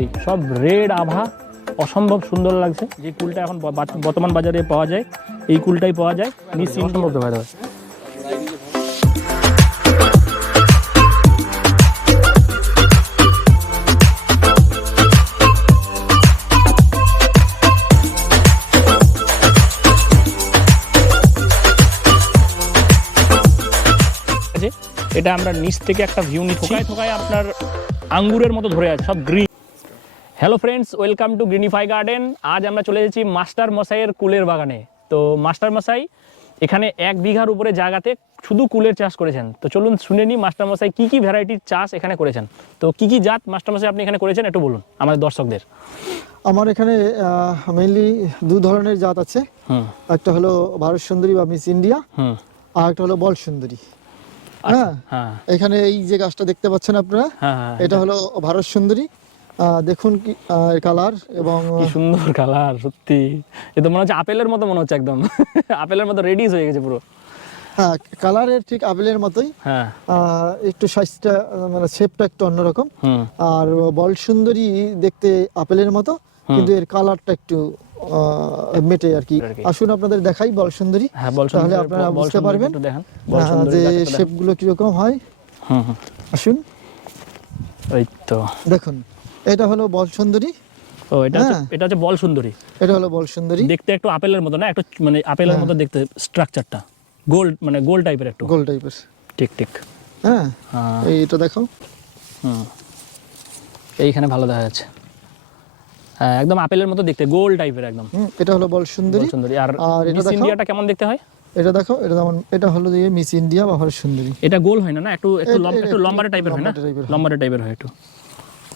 এই সব রেড আভা অসম্ভব সুন্দর লাগছে। যে কুলটা এখন বর্তমান বাজারে পাওয়া যায় এই কুলটাই পাওয়া যায়। নিশ্চিন্ত। মধ্যে ভাই এটা আমরা নিচ থেকে একটা ভিউ নিচ্ছি। থোকায় থোকায় আপনার আঙ্গুরের মতো ধরে আছে সব green hello friends welcome to Greenify garden আজ আমরা চলে এসেছি মাস্টার মশাইয়ের কুলের বাগানে। তো মাস্টার মশাই এখানে এক বিঘার উপরে জায়গাতে শুধু কুলের চাষ করেছেন। তো চলুন শুনে নিই মাস্টার মশাই কী কী ভ্যারাইটির চাষ এখানে করেছেন। তো কী কী জাত মাস্টার মশাই আপনি এখানে করেছেন একটু বলুন আমাদের দর্শকদের। আমার এখানে মেইনলি দু ধরনের জাত আছে। একটা হলো ভারত সুন্দরী বা মিস ইন্ডিয়া হুম। আর একটা হলো বল সুন্দরী। হ্যাঁ? হ্যাঁ। এখানে এই যে গাছটা দেখতে পাচ্ছেন আপনারা হ্যাঁ হ্যাঁ এটা। হলো ভারত সুন্দরী। দেখুন কি কালার এবং কি সুন্দর কালার সত্যি। এ তো মনে হচ্ছে আপেলের মতো মনে হচ্ছে একদম। আপেলের মতো রেডিস হয়ে গেছে পুরো। হ্যাঁ কালারের ঠিক আপেলের মতোই। হ্যাঁ। একটু সাইজটা মানে শেপটা একটু অন্যরকম। আর বল সুন্দরী দেখতে আপেলের মতো কিন্তু এর কালারটা একটু মেটে আর কি। আসুন আপনাদের দেখাই বল সুন্দরী। হ্যাঁ তাহলে আপনারা বুঝতে পারবেন যে শেপগুলো কীরকম হয়। আসুন। ওই তো। দেখুন। এটা হলো বল সুন্দরী ও এটা হচ্ছে হ্যাঁ। এটা হচ্ছে বল সুন্দরী এটা হলো বল সুন্দরী দেখতে একটু আপেলের মতো না একটু মানে আপেলের হ্যাঁ। মতো দেখতে স্ট্রাকচারটা গোল মানে গোল টাইপের একটু। গোল টাইপের ঠিক ঠিক। হ্যাঁ। হ্যাঁ। এইটা দেখো। হুম। এইখানে ভালো দেখা যাচ্ছে। একদম আপেলের মতো দেখতে গোল টাইপের একদম। এটা হলো বল সুন্দরী সুন্দরী আর মিস ইন্ডিয়াটা কেমন দেখতে হয়? এটা দেখো এটা যেমন এটা হলো দিয়ে মিস ইন্ডিয়া বা সুন্দরী। এটা গোল হয় না না? একটু একটু লম্বা একটু লম্বারে টাইপের হয় না? লম্বাটে লম্বারে টাইপের হয় একটু।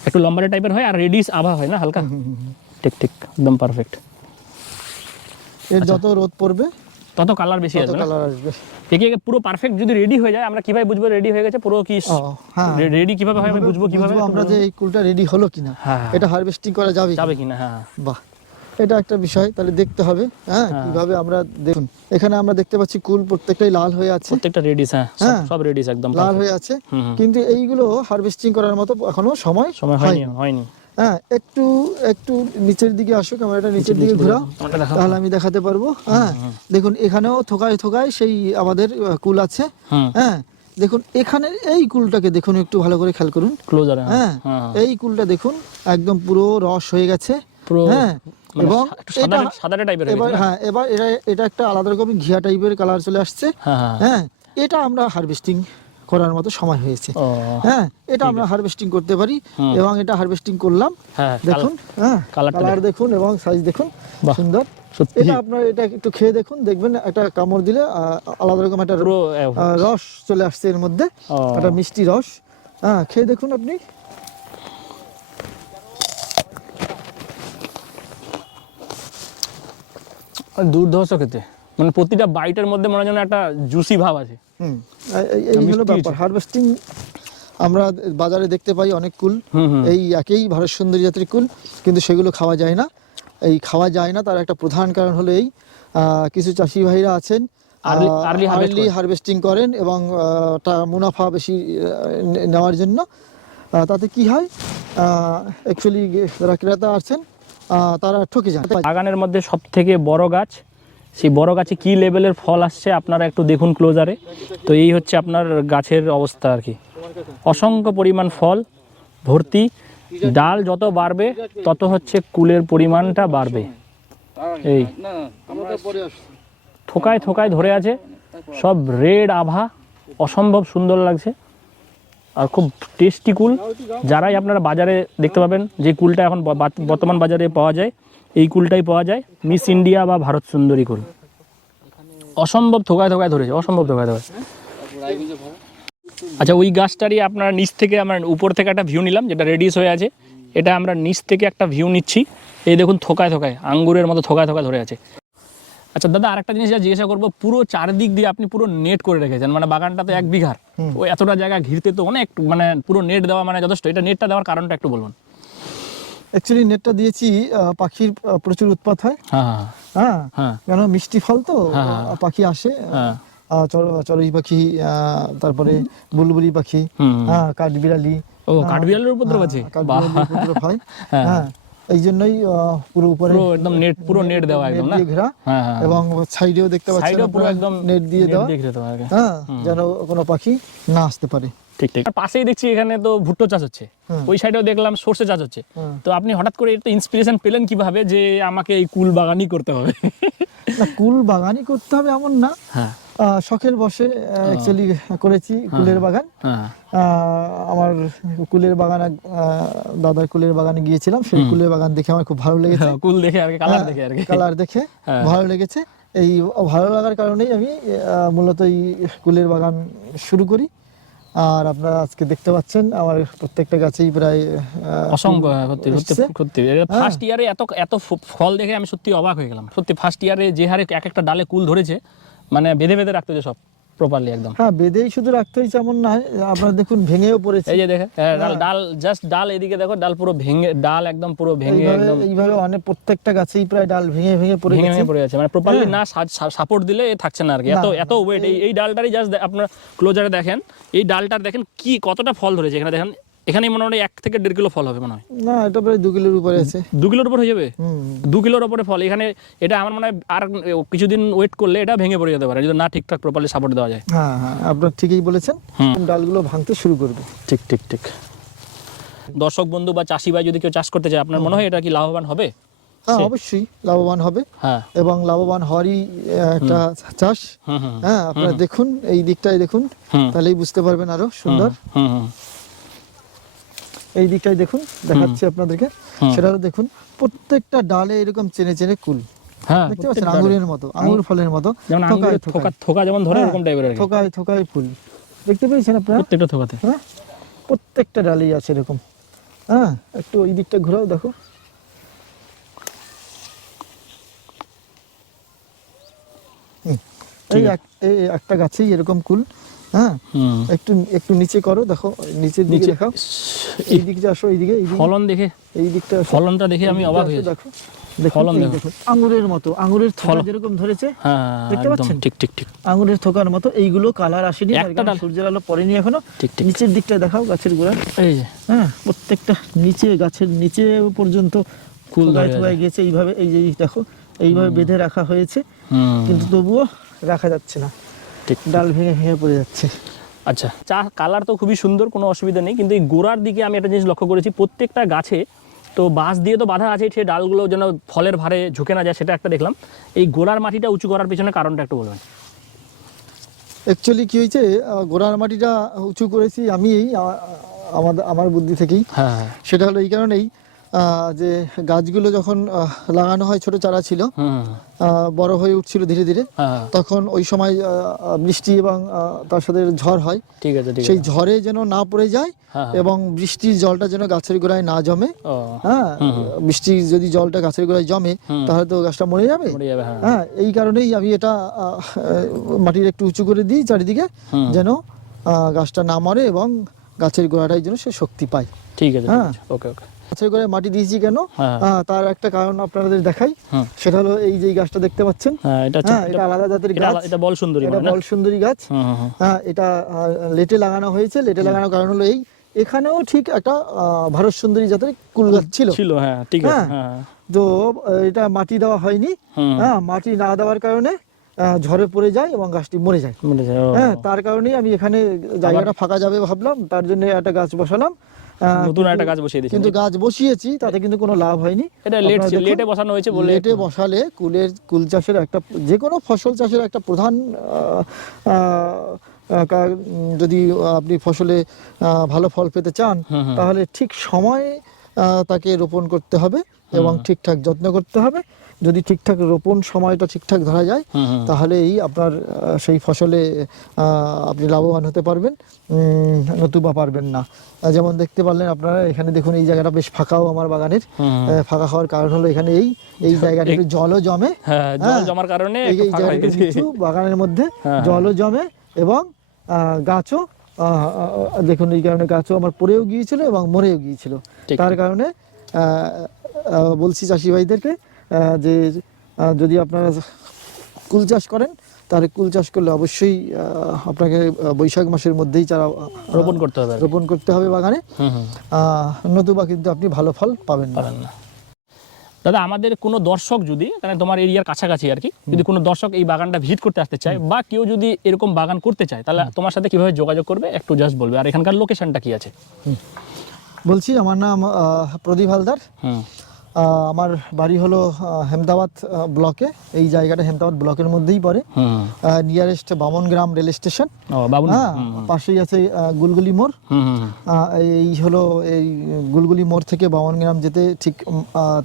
একটু লম্বা টাইপের হয় আর রেডিস আভা হয় না হালকা? ঠিক ঠিক একদম পারফেক্ট এর যত রোদ পড়বে তত কালার বেশি আসবে কালার আসবে। একে একে পুরো পারফেক্ট যদি রেডি হয়ে যায় আমরা কীভাবে বুঝব রেডি হয়ে গেছে? পুরো কি হ্যাঁ। রেডি কীভাবে হয় আমি বুঝব কীভাবে? আমরা যে এই কুলটা রেডি হলো কিনা। হ্যাঁ এটা হারভেস্টিং করা যাবে যাবে কিনা হ্যাঁ। বাহ। এটা একটা বিষয় তাহলে দেখতে হবে হ্যাঁ হ্যাঁ। কীভাবে আমরা দেখুন। এখানে আমরা দেখতে পাচ্ছি কুল প্রত্যেকটাই লাল হয়ে আছে। প্রত্যেকটা রেডিস হ্যাঁ সব- হ্যাঁ। রেডিস একদম লাল হয়ে আছে। কিন্তু এইগুলো হারভেস্টিং করার মতো এখনও সময় সময় হয়নি। হয়নি হ্যাঁ একটু একটু নিচের দিকে আসো ক্যামেরাটা নিচের দিকে ঘোরাও। তাহলে আমি দেখাতে পারব। হ্যাঁ দেখুন এখানেও থোকায় থোকায় সেই আমাদের কুল আছে। হ্যাঁ দেখুন এখানে এই কুলটাকে দেখুন একটু ভালো করে খেয়াল করুন। ক্লোজার হ্যাঁ হ্যাঁ এই কুলটা দেখুন একদম পুরো রস হয়ে গেছে। হ্যাঁ এবং টাইপের এবার হ্যাঁ এবার এটা এটা একটা আলাদা রকম ঘিয়া টাইপের কালার চলে আসছে। হ্যাঁ হ্যাঁ। হ্যাঁ এটা আমরা হারভেস্টিং করার মতো সময় হয়েছে। হ্যাঁ এটা আমরা হারভেস্টিং করতে পারি এবং এটা হারভেস্টিং করলাম। হ্যাঁ দেখুন হ্যাঁ কালার দেখুন। এবং সাইজ দেখুন। সুন্দর। এটা আপনার এটা একটু খেয়ে দেখুন দেখবেন একটা কামড় দিলে আলাদা রকম একটা রস চলে আসছে এর মধ্যে একটা মিষ্টি রস। হ্যাঁ খেয়ে দেখুন আপনি। দুর্ধর্ষ খেতে। মানে প্রতিটা বাইটের মধ্যে মনে হয় একটা জুসি ভাব আছে। এই- হলো ব্যাপার। হারভেস্টিং আমরা বাজারে দেখতে পাই অনেক কুল। এই একই ভারত সুন্দরী জাতের কুল কিন্তু সেগুলো খাওয়া যায় না। এই খাওয়া যায় না তার একটা প্রধান কারণ হলো এই। আহ, কিছু চাষি ভাইরা আছেন আর্লি করেন। হারভেস্টিং করেন এবং আহ, তা মুনাফা বেশি নেওয়ার জন্য। আহ, তাতে কি হয়? অ্যাকচুয়ালি যারা ক্রেতা আছেন তারা ঠকে যান। বাগানের মধ্যে সব থেকে বড় গাছ, সেই বড় গাছে কি লেভেলের ফল আসছে আপনারা একটু দেখুন ক্লোজারে। তো এই হচ্ছে আপনার গাছের অবস্থা আর কি। অসংখ্য পরিমাণ ফল ভর্তি, ডাল যত বাড়বে, তত হচ্ছে কুলের পরিমাণটা বাড়বে। এই থোকায় থোকায় ধরে আছে, সব রেড আভা, অসম্ভব সুন্দর লাগছে। আর খুব টেস্টি কুল। যারাই আপনারা বাজারে দেখতে পাবেন যে কুলটা এখন বর্তমান বাজারে পাওয়া যায়, এই কুলটাই পাওয়া যায় মিস ইন্ডিয়া বা ভারত সুন্দরী কুল। অসম্ভব থোকায় থোকায় ধরেছে, অসম্ভব থোকায় থোকায় আচ্ছা ওই গাছটারই আপনারা নিচ থেকে আমরা উপর থেকে একটা ভিউ নিলাম, যেটা রেডিস হয়ে আছে। এটা আমরা নিচ থেকে একটা ভিউ নিচ্ছি। এই দেখুন থোকায় থোকায় আঙ্গুরের মতো থোকায় থোকায় ধরে আছে। আচ্ছা দাদা আরেকটা জিনিস যা জিজ্ঞাসা করব পুরো চারদিক দিয়ে আপনি পুরো নেট করে রেখেছেন মানে বাগানটা তো এক বিঘার। ওই এতটা জায়গা ঘিরতে তো অনেক মানে পুরো নেট দেওয়া মানে যথেষ্ট। এটা নেটটা দেওয়ার কারণটা একটু বলুন অ্যাকচুয়ালি নেটটা দিয়েছি পাখির প্রচুর উৎপাত হয়। হ্যাঁ হ্যাঁ। হ্যাঁ? হ্যাঁ। কেন মিষ্টি ফল তো পাখি আসে। চড়ুই পাখি তারপরে বুলবুলি পাখি হ্যাঁ কাঠবিড়ালি। ও কাঠবিড়ালের উপদ্রব আছে। হ্যাঁ। এই জন্যই পুরো উপরে একদম নেট পুরো নেট দেওয়া একদম না? ঘেরা। হ্যাঁ হ্যাঁ এবং সাইডেও দেখতে পাচ্ছেন সাইডেও পুরো একদম নেট দিয়ে দেওয়া। হ্যাঁ যেন কোনো পাখি না আসতে পারে। ঠিক ঠিক। আর পাশেই দেখছি এখানে তো ভুট্টো চাষ হচ্ছে। ওই সাইডেও দেখলাম সর্ষে চাষ হচ্ছে। তো আপনি হঠাৎ করে একটু ইন্সপিরেশন পেলেন কীভাবে যে আমাকে এই কুল বাগানই করতে হবে? না কুল বাগানই করতে হবে এমন না। হ্যাঁ। শখের বসে অ্যাকচুয়ালি করেছি কুলের বাগান। হ্যাঁ। আমার কুলের বাগানে দাদার কুলের বাগানে গিয়েছিলাম। সেই কুলের বাগান দেখে আমার খুব ভালো লেগেছে। হ্যাঁ, কুল দেখে আর কালার দেখে আর কালার দেখে হ্যাঁ। ভালো লেগেছে। এই ভালো লাগার কারণেই আমি মূলত এই কুলের বাগান শুরু করি। আর আপনারা আজকে দেখতে পাচ্ছেন আমার প্রত্যেকটা গাছেই প্রায় অসংখ্য হ্যাঁ, সত্যি ফার্স্ট ইয়ারে এত এত ফল দেখে আমি সত্যি অবাক হয়ে গেলাম। সত্যি ফার্স্ট ইয়ারে যে হারে এক একটা ডালে কুল ধরেছে মানে বেঁধে বেঁধে রাখতে হচ্ছে সব প্রপারলি একদম। হ্যাঁ বেদেই শুধু রাখতে হয়েছে এমন নয় আপনারা দেখুন ভেঙেও পড়েছে। এই যে দেখে হ্যাঁ, ডাল ডাল জাস্ট ডাল এদিকে দেখো ডাল পুরো ভেঙে ডাল একদম পুরো ভেঙে একদম এইভাবে অনেক প্রত্যেকটা গাছেই প্রায় ডাল ভেঙে ভেঙে পড়ে ভেঙে গেছে। ভেঙে পড়ে যাচ্ছে মানে প্রপারলি হ্যাঁ। না সাপোর্ট দিলে এ থাকছে না আর কি। এত এত ওয়েট এই এই ডালটারই জাস্ট আপনার ক্লোজারে দেখেন এই ডালটার দেখেন কি কতটা ফল ধরেছে। এখানে দেখেন এখানে মোটামুটি এক থেকে দেড় কিলো ফল হবে মনে হয়। না এটা প্রায় দু কিলোর উপরে আছে। দু কিলোর উপর হয়ে যাবে? দু কিলোর উপরে ফল এখানে এটা আমার মনে হয় আর কিছুদিন ওয়েট করলে এটা ভেঙে পড়ে যেতে পারে যদি না ঠিকঠাক প্রপারলি সাপোর্ট দেওয়া যায়। হ্যাঁ হ্যাঁ আপনার ঠিকই বলেছেন। ডালগুলো ভাঙতে শুরু করবে। ঠিক ঠিক ঠিক। দর্শক বন্ধু বা চাষি ভাই যদি কেউ চাষ করতে চায় আপনার মনে হয় এটা কি লাভবান হবে? হ্যাঁ অবশ্যই লাভবান হবে। হ্যাঁ। এবং লাভবান হওয়ারই একটা চাষ। হ্যাঁ আপনারা দেখুন এই দিকটাই দেখুন তাহলেই বুঝতে পারবেন আরও সুন্দর। এই দিকটায় দেখুন দেখাচ্ছি আপনাদেরকে। সেটা দেখুন প্রত্যেকটা ডালে এরকম চেনে চেনে কুল। হ্যাঁ দেখতে পাচ্ছেন? আঙুরের মতো আঙুর ফলের মতো। যেমন থোকায় আঙুরের থোকায়। থোকা থোকা যেমন ধরে হ্যাঁ, এরকম টাইপের থোকায় থোকায় ফুল। দেখতে পেয়েছেন আপনারা? প্রত্যেকটা থোকাতে। হ্যাঁ প্রত্যেকটা ডালেই আছে এরকম। হ্যাঁ একটু ওই দিকটা ঘোরাও দেখো। এই এই একটা গাছেই এরকম কুল। হ্যাঁ? একটু একটু নিচে করো দেখো নিচের দিকে এই আসো এইদিকে ফলন দেখে এই দিকটা ফলনটা দেখে আমি অবাক আসো, দেখো। ফলন দেখো। আঙুরের মতো আঙুরের থোকা যেরকম ধরেছে হ্যাঁ দেখতে পাচ্ছেন? ঠিক ঠিক ঠিক। আঙুরের থোকার মতো এইগুলো কালার আসেনি একটা সূর্যের আলো পড়েনি এখনও। ঠিক ঠিক। নিচের দিকটা দেখাও গাছের গোড়া। এই যে। হ্যাঁ প্রত্যেকটা নিচে গাছের নিচে পর্যন্ত থোকায় ধরে গিয়েছে এইভাবে এই যে দেখো এইভাবে বেঁধে রাখা হয়েছে। কিন্তু তবুও রাখা যাচ্ছে না। ঠিক ডাল ভেঙে ভেঙে পড়ে যাচ্ছে। আচ্ছা চা কালার তো খুবই সুন্দর কোনো অসুবিধা নেই কিন্তু এই গোড়ার দিকে আমি একটা জিনিস লক্ষ্য করেছি প্রত্যেকটা গাছে তো বাঁশ দিয়ে তো বাঁধা আছে সে ডালগুলো যেন ফলের ভারে ঝুঁকে না যায় সেটা একটা দেখলাম। এই গোড়ার মাটিটা উঁচু করার পিছনে কারণটা একটু বলবেন। অ্যাকচুয়ালি কী হয়েছে গোড়ার মাটিটা উঁচু করেছি আমি এই আমাদের আমার বুদ্ধি থেকেই। হ্যাঁ হ্যাঁ। সেটা হলো এই কারণেই যে গাছগুলো যখন লাগানো হয় ছোট চারা ছিল বড় হয়ে উঠছিল ধীরে ধীরে হ্যাঁ। তখন ওই সময় বৃষ্টি এবং তার সাথে ঝড় হয়। ঠিক আছে সেই ঝড়ে যেন না পড়ে যায় হ্যাঁ হ্যাঁ। এবং বৃষ্টির জলটা যেন গাছের গোড়ায় না জমে হ্যাঁ বৃষ্টি যদি জলটা গাছের গোড়ায় জমে তাহলে তো গাছটা মরে যাবে। হ্যাঁ। হ্যাঁ এই কারণেই আমি এটা মাটির একটু উঁচু করে দিই চারিদিকে যেন আহ, গাছটা না মরে এবং গাছের গোড়াটাই যেন সে শক্তি পায়। ঠিক আছে হ্যাঁ। ওকে ওকে। গাছের গোড়ায় মাটি দিয়েছি কেন? হ্যাঁ। তার একটা কারণ আপনাদের দেখাই। সেটা হলো এই যে গাছটা দেখতে পাচ্ছেন? হ্যাঁ এটা হ্যাঁ আলাদা জাতের গাছ। এটা বল সুন্দরী এটা বল সুন্দরী গাছ। হ্যাঁ এটা লেটে লাগানো হয়েছে। লেটে লাগানোর কারণ হলো এই। এখানেও ঠিক একটা ভারত সুন্দরী জাতের কুল গাছ ছিল। ছিল হ্যাঁ ঠিক আছে হ্যাঁ। হ্যাঁ তো এটা মাটি দেওয়া হয়নি। হ্যাঁ মাটি না দেওয়ার কারণে ঝড়ে পড়ে যায় এবং গাছটি মরে যায়। মরে যায়, হ্যাঁ তার কারণেই আমি এখানে জায়গাটা ফাঁকা যাবে ভাবলাম। তার জন্য একটা গাছ বসালাম। নতুন একটা গাছ বসিয়ে দিয়েছেন। কিন্তু গাছ বসিয়েছি তাতে কিন্তু কোনো লাভ হয়নি। এটা লেট লেটে বসানো হয়েছে বলে লেটে বসালে কুলের কুল চাষের একটা যে কোনো ফসল চাষের একটা প্রধান যদি আপনি ফসলে আহ, ভালো ফল পেতে চান। তাহলে ঠিক সময়ে আহ, তাকে রোপণ করতে হবে এবং ঠিকঠাক যত্ন করতে হবে। যদি ঠিকঠাক রোপণ সময়টা ঠিকঠাক ধরা যায় তাহলে এই আপনার সেই ফসলে আপনি লাভবান হতে পারবেন নতুবা পারবেন না। যেমন দেখতে পারলেন আপনারা এখানে দেখুন এই জায়গাটা বেশ ফাঁকাও আমার বাগানের। ফাঁকা হওয়ার কারণ হলো এখানে এই এই জায়গাটা একটু জলও জমে। হ্যাঁ হ্যাঁ, জমার কারণে এই জায়গাটা বাগানের মধ্যে হ্যাঁ, জলও জমে এবং আহ, গাছও দেখুন এই কারণে গাছও আমার পড়েও গিয়েছিল এবং মরেও গিয়েছিল। তার কারণে বলছি চাষি ভাইদেরকে যে যদি আপনারা কুল চাষ করেন তার কুল চাষ করলে অবশ্যই আপনাকে বৈশাখ মাসের মধ্যেই চারা আহ, রোপণ করতে হবে রোপণ করতে হবে বাগানে। নতুবা কিন্তু আপনি ভালো ফল পাবেন না। না। দাদা আমাদের কোনো দর্শক যদি মানে তোমার এরিয়ার কাছাকাছি আর কি যদি কোনো দর্শক এই বাগানটা ভিজিট করতে আসতে চায় বা কেউ যদি এরকম বাগান করতে চায় তাহলে তোমার সাথে কীভাবে যোগাযোগ করবে একটু জাস্ট বলবে। আর এখানকার লোকেশনটা কি আছে? বলছি আমার নাম প্রদীপ হালদার। আমার বাড়ি হলো হেমদাবাদ ব্লকে। এই জায়গাটা হেমদাবাদ ব্লকের মধ্যেই পড়ে। নিয়ারেস্ট বামন গ্রাম রেল স্টেশন। হ্যাঁ পাশেই আছে গুলগুলি মোড়। এই হলো এই গুলগুলি মোড় থেকে বামন গ্রাম যেতে ঠিক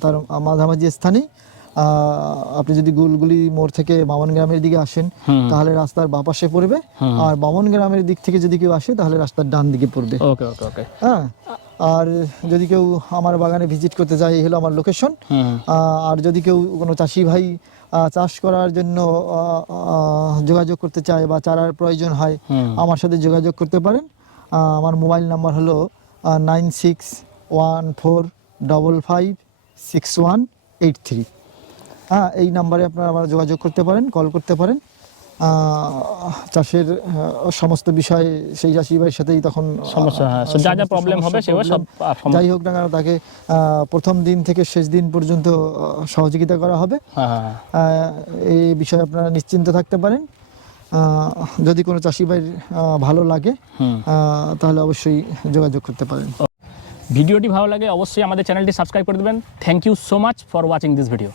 তার মাঝামাঝি স্থানেই। আপনি যদি গুলগুলি মোড় থেকে বামন গ্রামের দিকে আসেন তাহলে রাস্তার বাঁ পাশে পড়বে আর বামন গ্রামের দিক থেকে যদি কেউ আসে তাহলে রাস্তার ডান দিকে পড়বে। ওকে ওকে ওকে। হ্যাঁ। আর যদি কেউ আমার বাগানে ভিজিট করতে যায় এই হলো আমার লোকেশন আর যদি কেউ কোনো চাষি ভাই চাষ করার জন্য যোগাযোগ করতে চায় বা চারার প্রয়োজন হয় আমার সাথে যোগাযোগ করতে পারেন। আমার মোবাইল নাম্বার হলো nine six one four double five six one eight three হ্যাঁ এই নাম্বারে আপনারা আমার যোগাযোগ করতে পারেন কল করতে পারেন। চাষের সমস্ত বিষয় সেই চাষি ভাইয়ের সাথেই তখন সমস্যা হ্যাঁ যা যা প্রবলেম হবে সেগুলো সব যাই হোক না কেন তাকে প্রথম দিন থেকে শেষ দিন পর্যন্ত সহযোগিতা করা হবে। হ্যাঁ হ্যাঁ, এই বিষয়ে আপনারা নিশ্চিন্ত থাকতে পারেন। আহ, যদি কোনো চাষি ভাইয়ের আহ, ভালো লাগে তাহলে অবশ্যই যোগাযোগ করতে পারেন। ভিডিওটি ভালো লাগে অবশ্যই আমাদের চ্যানেলটি সাবস্ক্রাইব করে দেবেন। Thank you so much for watching this video